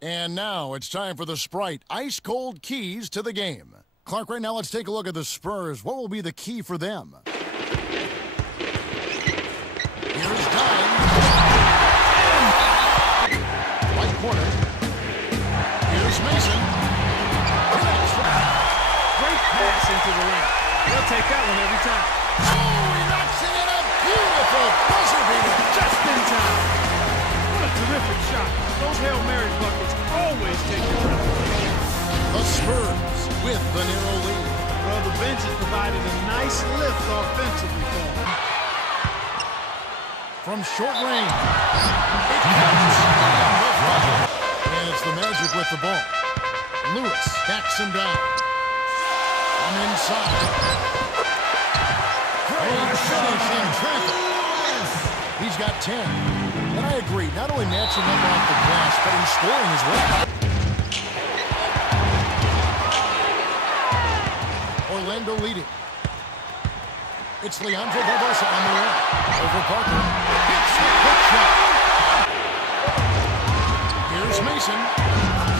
And now it's time for the Sprite ice-cold keys to the game. Clark, right now let's take a look at the Spurs. What will be the key for them? Here's time. Right corner. Here's Mason. Great pass into the lane. They'll take that one every time. Oh, he knocks it in a beautiful buzzer beater. Just in time. What a terrific shot. Those Hail Mary buckets always take your breath away. The Spurs with the narrow lead. Well, the bench has provided a nice lift offensively for them. From short range. It counts. And it's the Magic with the ball. Lewis backs him down. From inside. Great finish in traffic. He's got 10. And I agree, not only matching up off the glass, but in scoring as well. Orlando leading. It's Leandro Barbosa on the wing. Over Parker. Hits the quick shot. Here's Mason.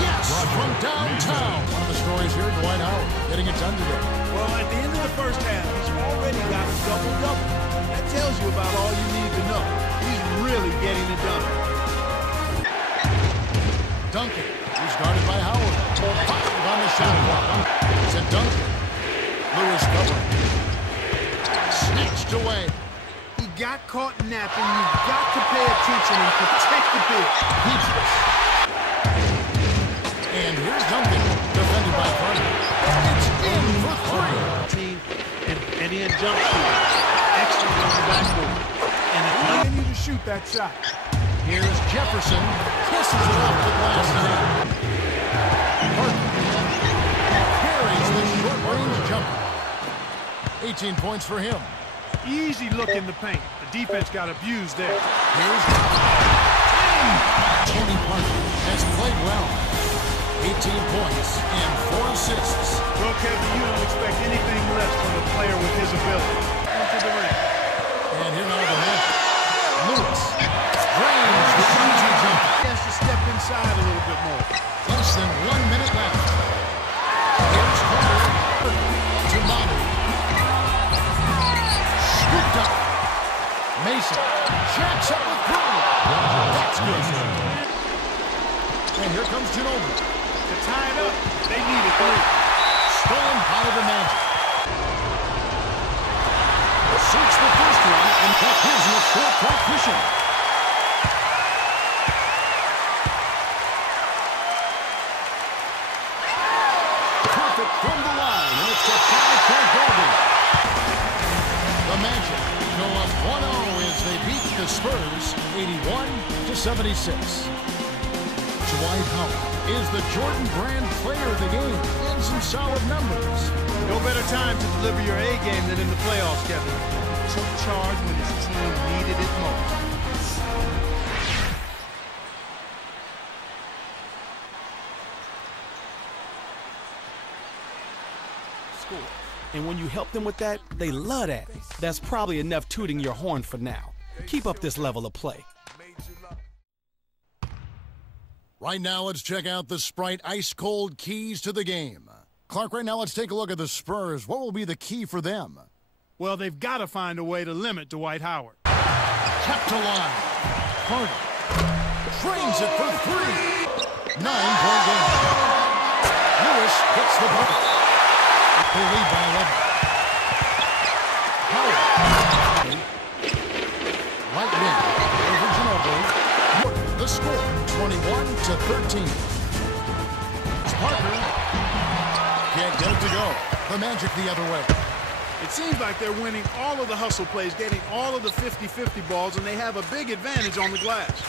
Yes, from downtown. One of the stories here, Dwight Howard getting it done today. Well, at the end of the first half, he's already got a double-double. That tells you about all you need to know. He's really getting it done. Duncan, he's guarded by Howard. Five on the shot clock. It's a Duncan. Lewis covering. Snatched away. He got caught napping. You've got to pay attention and protect the big. Peaches. And here's Duncan, defended by Carter. It's in for three. And he jump shooter. Excellent on the backboard. And it continue to shoot that shot. Here's Jefferson. Kisses it off the glass. Carter carries the short-range jumper. 18 points for him. Easy look in the paint. The defense got abused there. Here's Tony Parker has played well. 18 points and 4 assists. Well, Kevin, you don't expect anything less from a player with his ability. Into the ring. And here now the Magic. Lewis drains the easy jump. He has to step inside a little bit more. Less than 1 minute left. Here's Carter to Monty. Scooped up. Mason jacks up with three. That's good. And here comes Ginobili. To tie it up, they need a three. Stolen by the Magic. Search the first one, and that gives him a four-point cushion. Perfect from the line, and it's a 5-point ball game. The Magic go up 1-0 as they beat the Spurs 81-76. Dwight Howard is the Jordan Brand player of the game and some solid numbers. No better time to deliver your A game than in the playoffs, Kevin. Took charge when his team needed it most. Score. And when you help them with that, they love that. That's probably enough tooting your horn for now. Keep up this level of play. Right now, let's check out the Sprite ice-cold keys to the game. Clark, right now, let's take a look at the Spurs. What will be the key for them? Well, they've got to find a way to limit Dwight Howard. Kept alive. Carter trains it for three. 9-point game. Lewis hits the bucket. They lead by 11. Howard. Right wing. Over Ginobili. The score, 21-13. Parker can't get it to go. The Magic the other way. It seems like they're winning all of the hustle plays, getting all of the 50-50 balls, and they have a big advantage on the glass.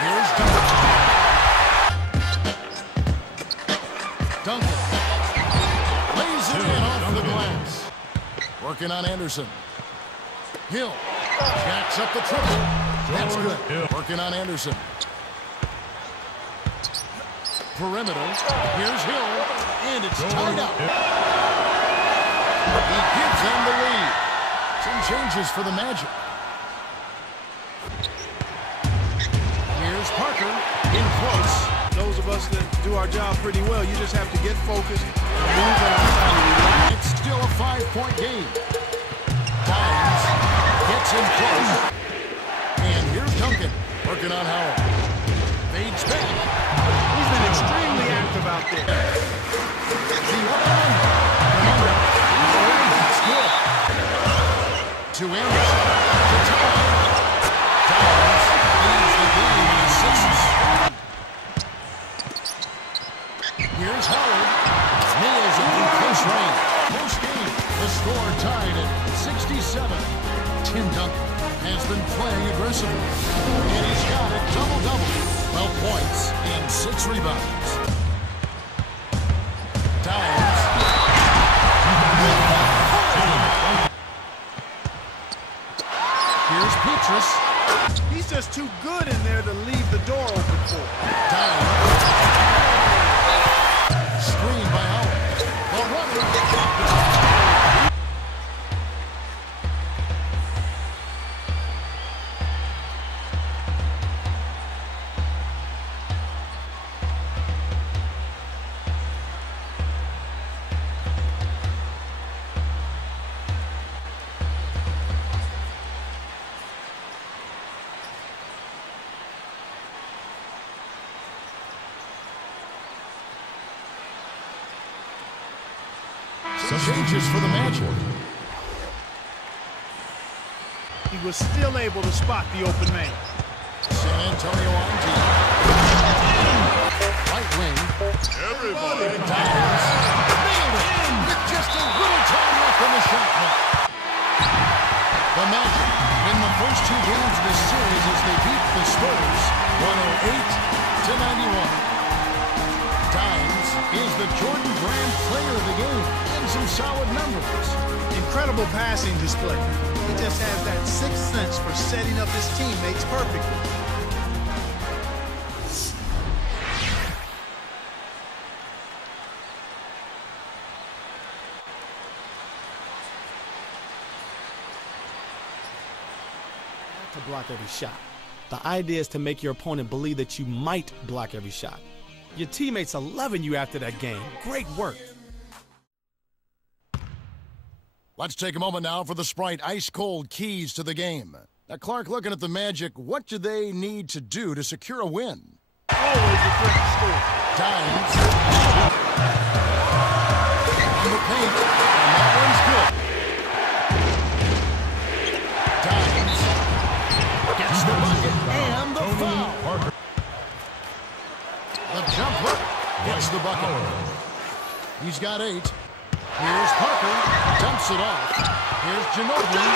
Here's Duncan. Duncan lays it in off the glass. Working on Anderson. Hill jacks up the triple. That's good. Working on Anderson. Perimeter. Here's Hill, and it's tied up. He gives them the lead. Some changes for the Magic. Here's Parker in close. Those of us to do our job pretty well. You just have to get focused and move alongside of you. It's still a 5-point game. Dimes gets in close. And here's Duncan working on Howard. Fades back. He's been extremely active out there. The up and that's good. To Anderson. To tie. Dimes leads the game in assists. Here's Howard. Nails it in close range. Close game. The score tied at 67. Tim Duncan has been playing aggressively. And he's got a double-double. 12 points and 6 rebounds. Dimes. Here's Petrus. He's just too good in there to leave the door open for. Dimes. Screen by Howard. The runner. Changes for the Magic. He was still able to spot the open man. San Antonio on deep. Right wing. Everybody. Dimes. Nailed it. With just a little time left on the shot clock. The Magic win the first 2 games of this series as they beat the Spurs 108-91. Dimes is the Jordan Brand player of the game and some solid numbers. Incredible passing display. He just has that sixth sense for setting up his teammates perfectly. To block every shot. The idea is to make your opponent believe that you might block every shot. Your teammates are loving you after that game. Great work. Let's take a moment now for the Sprite ice-cold keys to the game. Now, Clark, looking at the Magic, what do they need to do to secure a win? Always a threat to score. Dimes. On the paint, and that one's good. Dimes. Gets the bucket and the foul. The jump hook gets the bucket. He's got 8. Here's Parker. Dumps it off. Here's Ginobili.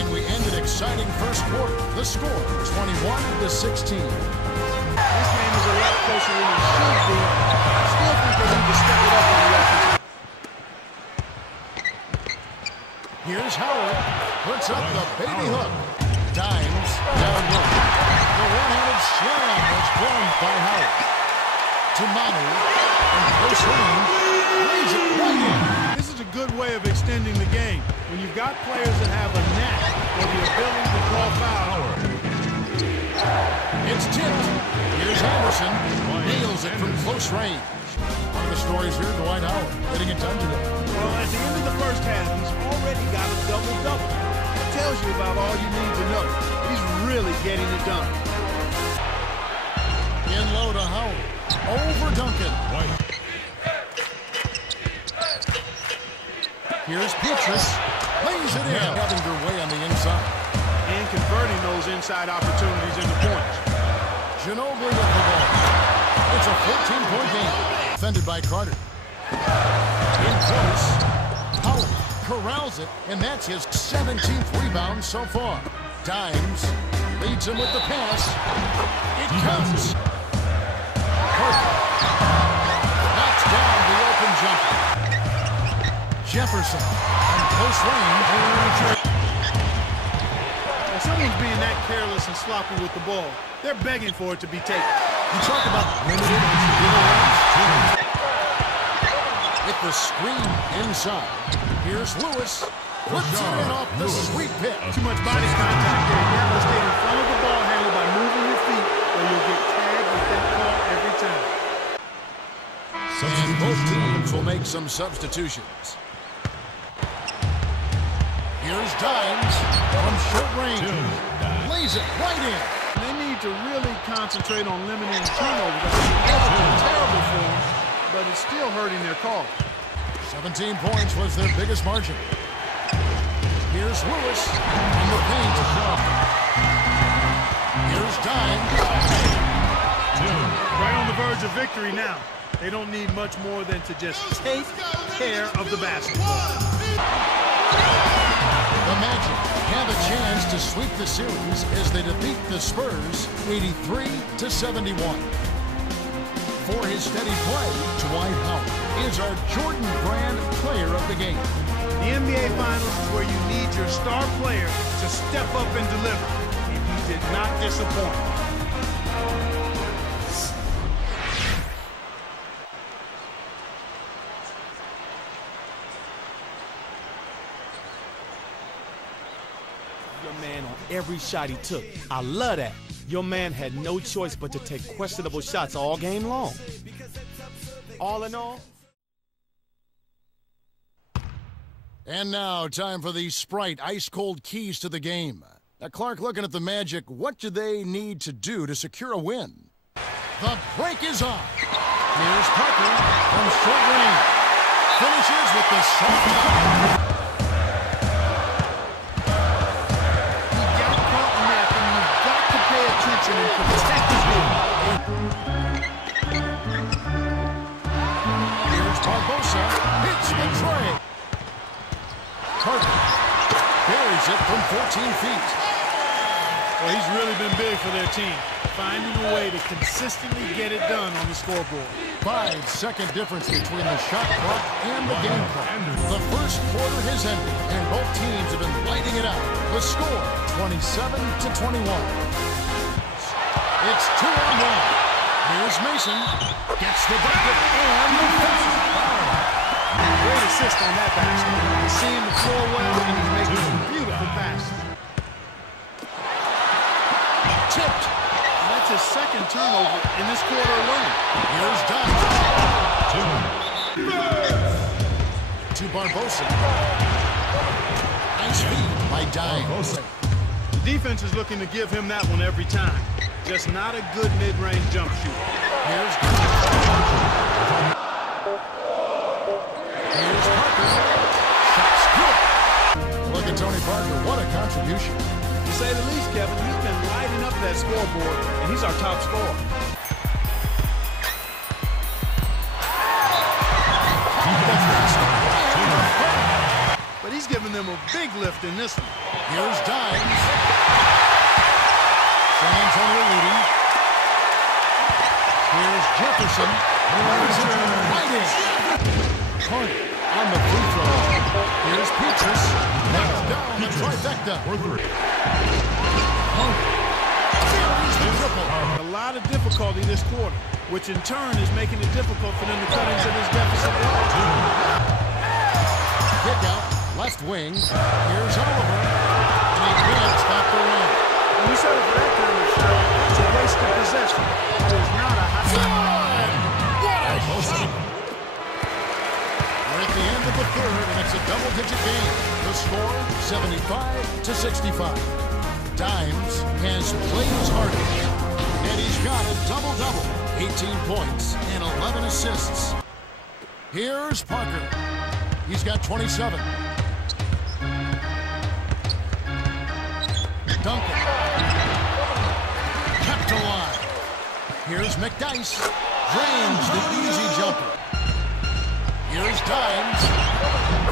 And we end an exciting first quarter. The score, 21-16. This game is a lot closer than it should be. I still think they need to step it up on the offense. Here's Howard. Puts up the baby hook. Dimes down low. The one-handed slam was blown by Howard. To Manu. In close range. Lays it right in. This is a good way of extending the game. When you've got players that have a knack or the ability to draw foul. It's tipped. Here's Anderson. Nails it from close range. One of the stories here, Dwight Howard getting it done today. Well, at the end of the first half, he's already got a double-double. That tells you about all you need to know. He's really getting it done. In low to Howard. Over Duncan. Here's Petrus. Lays it in. Having their way on the inside. And converting those inside opportunities into points. Ginobili with the ball. It's a 14-point game. Defended by Carter. In close. Howard corrals it, and that's his 17th rebound so far. Dimes leads him with the pass. It comes. Parker knocks down the open jumper. Jefferson on close range. When someone's being that careless and sloppy with the ball, they're begging for it to be taken. You talk about limited giveaways. With the screen inside. Here's Lewis. Puts it in off the sweep pick. Too much body contact there. You have to stay in front of the ball handle by moving your feet, or you'll get tagged with that Both teams will make some substitutions. Here's Dimes from short range. Lays it right in. They need to really concentrate on limiting turnovers. It's terrible for them, but it's still hurting their cause. 17 points was their biggest margin. Here's Lewis in the paint. Here's Dimes. Right on the verge of victory now. They don't need much more than to just take care of the basketball. The Magic have a chance to sweep the series as they defeat the Spurs 83-71. For his steady play, Dwight Howard is our Jordan Brand Player of the Game. The NBA Finals is where you need your star player to step up and deliver, and he did not disappoint. Your man on every shot he took. I love that. Your man had no choice but to take questionable shots all game long. All in all. And now, time for the Sprite ice-cold keys to the game. Now, Clark, looking at the Magic, what do they need to do to secure a win? The break is on. Here's Parker from short range. Finishes with the soft top. And protect his goal. Here's Barbosa, hits the tray. Parker buries it from 14 feet. Well, he's really been big for their team, finding a way to consistently get it done on the scoreboard. 5-second difference between the shot clock and the game clock. The first quarter has ended, and both teams have been lighting it up. The score, 27-21. It's 2-on-1. Here's Mason. Gets the bucket and the foul. Great assist on that basket. He's seeing the floor well, and he's making some beautiful passes. Tipped. And that's his second turnover in this quarter alone. Here's Dunn. To Barbosa. Nice feed by Dimes. The defense is looking to give him that one every time. Just not a good mid-range jump shooter. Here's Parker. Shot's good. Look at Tony Parker. What a contribution. To say the least, Kevin, he's been lighting up that scoreboard, and he's our top scorer. But he's giving them a big lift in this one. Here's Dimes. San Antonio leading. Here's Jefferson. Right in. Carter on the free throw. Here's Petrus. Knocks down the trifecta. Buries the triple. A lot of difficulty this quarter, which in turn is making it difficult for them to cut into this deficit. Kick out, left wing. Here's Oliver. And he can't stop the run. When you settle for that kind of shot, it's a wasted possession. It is not a high shot. What a shot! We're at the end of the third, and it's a double-digit game. The score, 75-65. Dimes has played his hardest, and he's got a double-double. 18 points and 11 assists. Here's Parker. He's got 27. Duncan. Kept alive. Here's McDyess. Drains the easy jumper. Here's Dimes.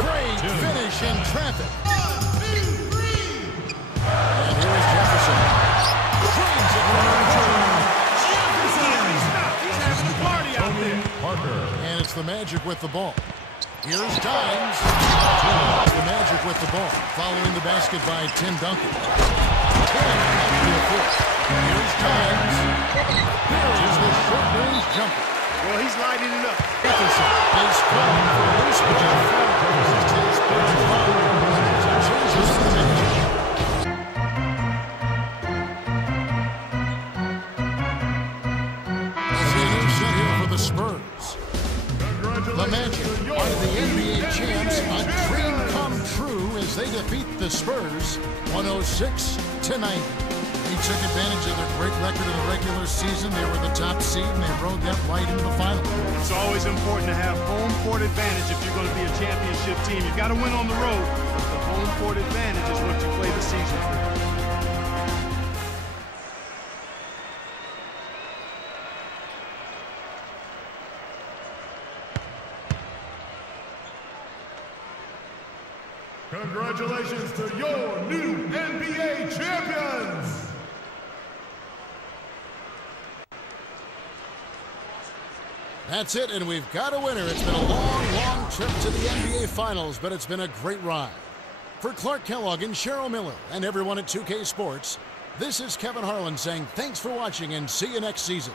Great finish in traffic. And here's Jefferson. Drains it from the corner. He's having a party out there. Parker. And it's the Magic with the ball. Here's Dimes. The Magic with the ball. Following the basket by Tim Duncan. Here's Dimes. Buries the short-range jumper. Well, he's lighting it up. Jefferson is calling for a loose ball. Changes the Magic. Set here for the Spurs. defeat the Spurs 106-90. He took advantage of their great record in the regular season. They were the top seed, and they rode that right into the final. It's always important to have home court advantage if you're going to be a championship team. You've got to win on the road, but the home court advantage is what you play the season for. Congratulations to your new NBA champions! That's it, and we've got a winner. It's been a long, long trip to the NBA Finals, but it's been a great ride. For Clark Kellogg and Cheryl Miller and everyone at 2K Sports, this is Kevin Harlan saying thanks for watching and see you next season.